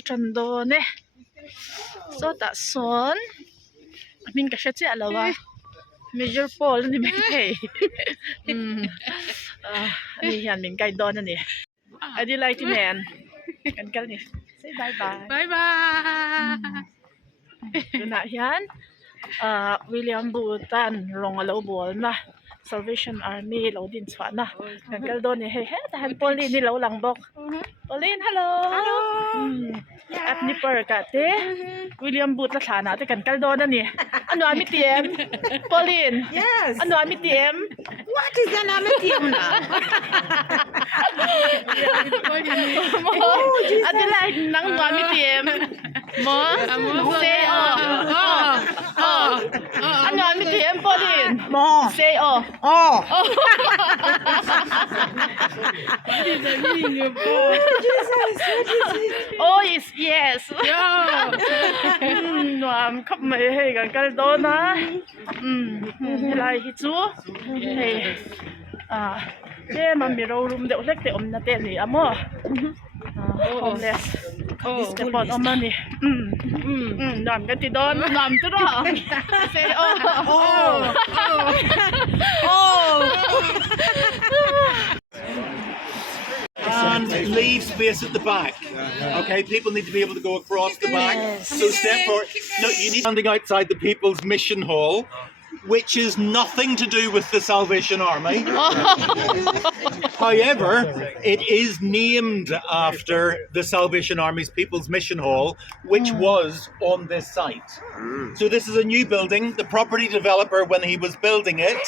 trando ne so ta son min ka hre alawa major pol ni me thei ani hian min kai don ani adi like ti man kan kal ni say bye bye Bye bye. na hian William Butan rong alo bol na Salvation Army lo din chwa na kan kal don ni he ta han Pauline ni lo lang bok Pauline hello at ni per ka te William But la thana te kan kal don ani ano ami tiem Pauline Yes. ano ami tiem What is an amatium now? ate like nang no ami tiem mo say ano ami tiem Pauline Mo. say Oh. oh is yes nuam khắp mày hay gần cái đó na lại hi chú hay thế mà mình đâu luôn đeo lek để na tên này amo homeless is the part of money nuam cái tí đó nuam chút đó say And leave space at the back. Okay, people need to be able to go across the back. So step forward. No, you need standing outside the People's Mission Hall, which is nothing to do with the Salvation Army. However, it is named after the Salvation Army's People's Mission Hall, which was on this site. So this is a new building. The property developer, when he was building it,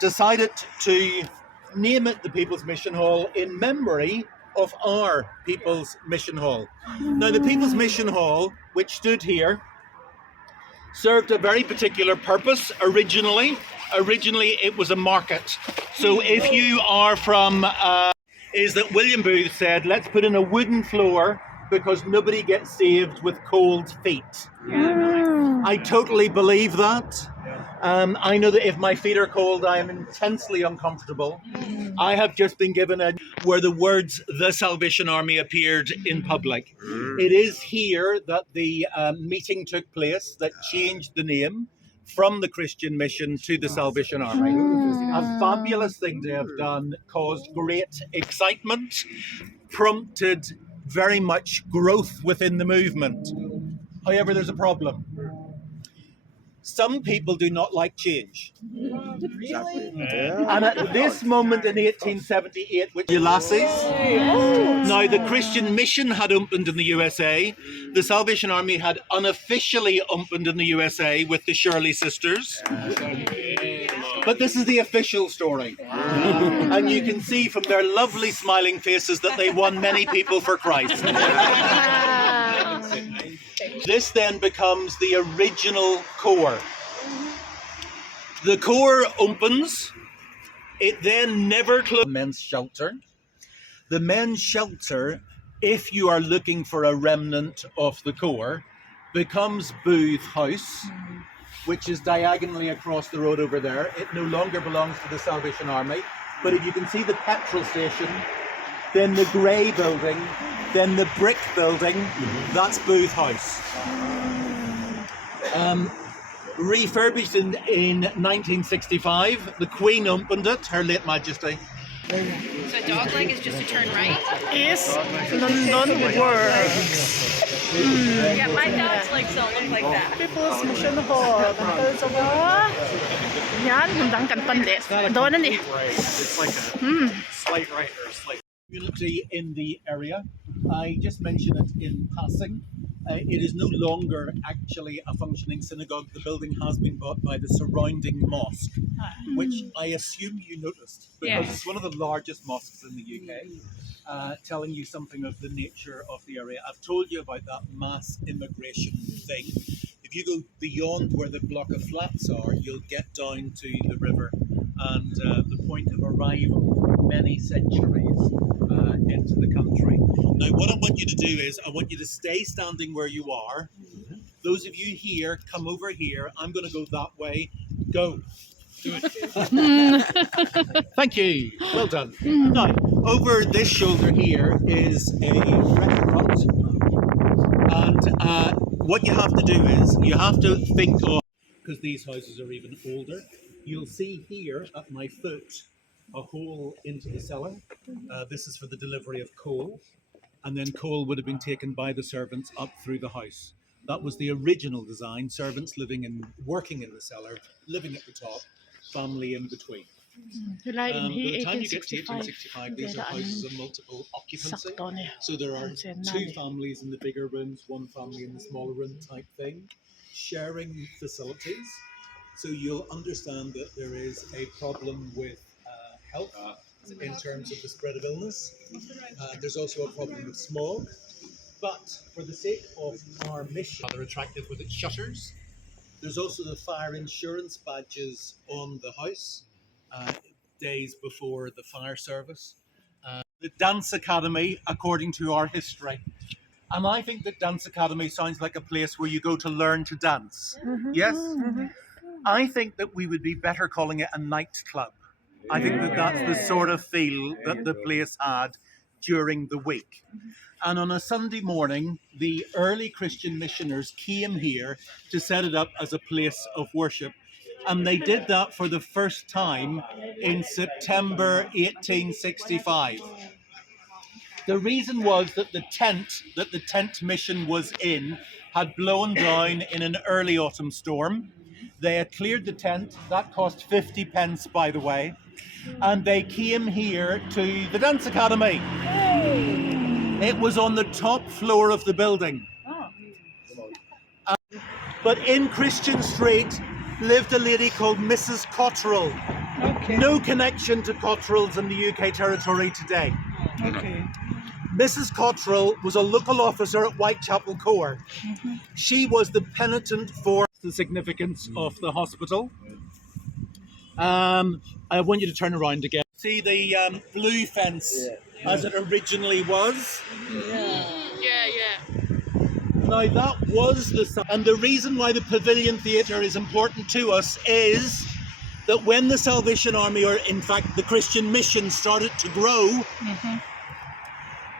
decided to name it the People's Mission Hall in memory of our People's Mission Hall. Now, the People's Mission Hall, which stood here, served a very particular purpose originally. Originally, it was a market. So if you are from, is that William Booth said, let's put in a wooden floor because nobody gets saved with cold feet. I totally believe that. I know that if my feet are cold, I am intensely uncomfortable. I have just been given where the words "the Salvation Army" appeared in public. It is here that the meeting took place that changed the name from the Christian Mission to the Salvation Army. A fabulous thing to have done, caused great excitement, prompted very much growth within the movement. However, there's a problem. Some people do not like change. Really? And at this moment in 1878, which Ulysses, now the Christian Mission had opened in the USA. The Salvation Army had unofficially opened in the USA with the Shirley sisters. But this is the official story. And you can see from their lovely smiling faces that they won many people for Christ. This then becomes the original core. The core opens. It then never closes. Men's shelter. The men's shelter, if you are looking for a remnant of the core, becomes Booth House, which is diagonally across the road over there. It no longer belongs to the Salvation Army. But if you can see the petrol station, then the grey building, then the brick building, that's Booth House. Refurbished in 1965, the Queen opened it, Her late Majesty. So dog leg is just a turn right? is London works Yeah, my dog's legs don't look like that. People's Mission Hall kan kal sawa yan hundang kan pande do na ni It's like a slight right or a slight. Community in the area. I just mentioned it in passing. It is no longer actually a functioning synagogue. The building has been bought by the surrounding mosque, which I assume you noticed because it's one of the largest mosques in the UK, telling you something of the nature of the area. I've told you about that mass immigration thing. If you go beyond where the block of flats are, you'll get down to the river and the point of arrival many centuries into the country. Now, what I want you to do is I want you to stay standing where you are. Those of you here, come over here. I'm going to go that way. Go. Do it. Thank you. Well done. Now, over this shoulder here is a restaurant what you have to do is you have to think of, because these houses are even older, you'll see here at my foot a hole into the cellar. This is for the delivery of coal, and then coal would have been taken by the servants up through the house. That was the original design, servants living and working in the cellar, living at the top, family in between. July in By he the time you get to 1865. 1865, these are houses of multiple occupancy. Sakto niya. So there are Ang sen two nani. families in the bigger rooms, one family in the smaller room type thing, sharing facilities. So you'll understand that there is a problem with health in terms of the spread of illness. There's also a problem with smog. But for the sake of our mission, rather attractive with its shutters. There's also the fire insurance badges on the house, days before the fire service. The Dance Academy, according to our history. And I think that Dance Academy sounds like a place where you go to learn to dance. Yes? I think that we would be better calling it a nightclub. I think that that's the sort of feel that the place had during the week. And on a Sunday morning, the early Christian missioners came here to set it up as a place of worship. And they did that for the first time in September 1865. The reason was that the tent mission was in had blown down in an early autumn storm. They had cleared the tent. That cost 50 pence, by the way. And they came here to the Dance Academy. It was on the top floor of the building. But in Christian Street lived a lady called Mrs. Cottrell. Okay. No connection to Cottrells in the UK territory today. Okay. Mrs. Cottrell was a local officer at Whitechapel Corps. She was the penitent for the significance of the hospital. I want you to turn around again. See the blue fence as it originally was? Yeah. Now that was and the reason why the Pavilion Theatre is important to us is that when the Salvation Army, or in fact the Christian mission, started to grow,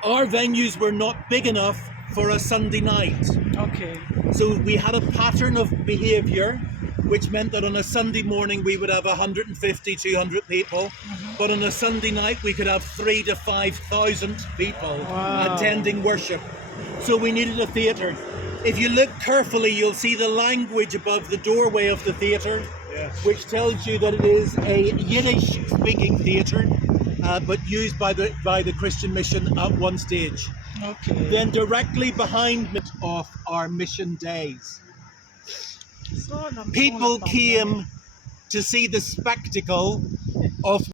our venues were not big enough for a Sunday night. Okay. So we had a pattern of behaviour, which meant that on a Sunday morning we would have 150, 200 people, but on a Sunday night we could have 3,000 to 5,000 people attending worship. So we needed a theatre. If you look carefully, you'll see the language above the doorway of the theatre, which tells you that it is a Yiddish-speaking theatre, but used by the Christian mission at one stage. Okay. Then directly behind it of our mission days, people came to see the spectacle of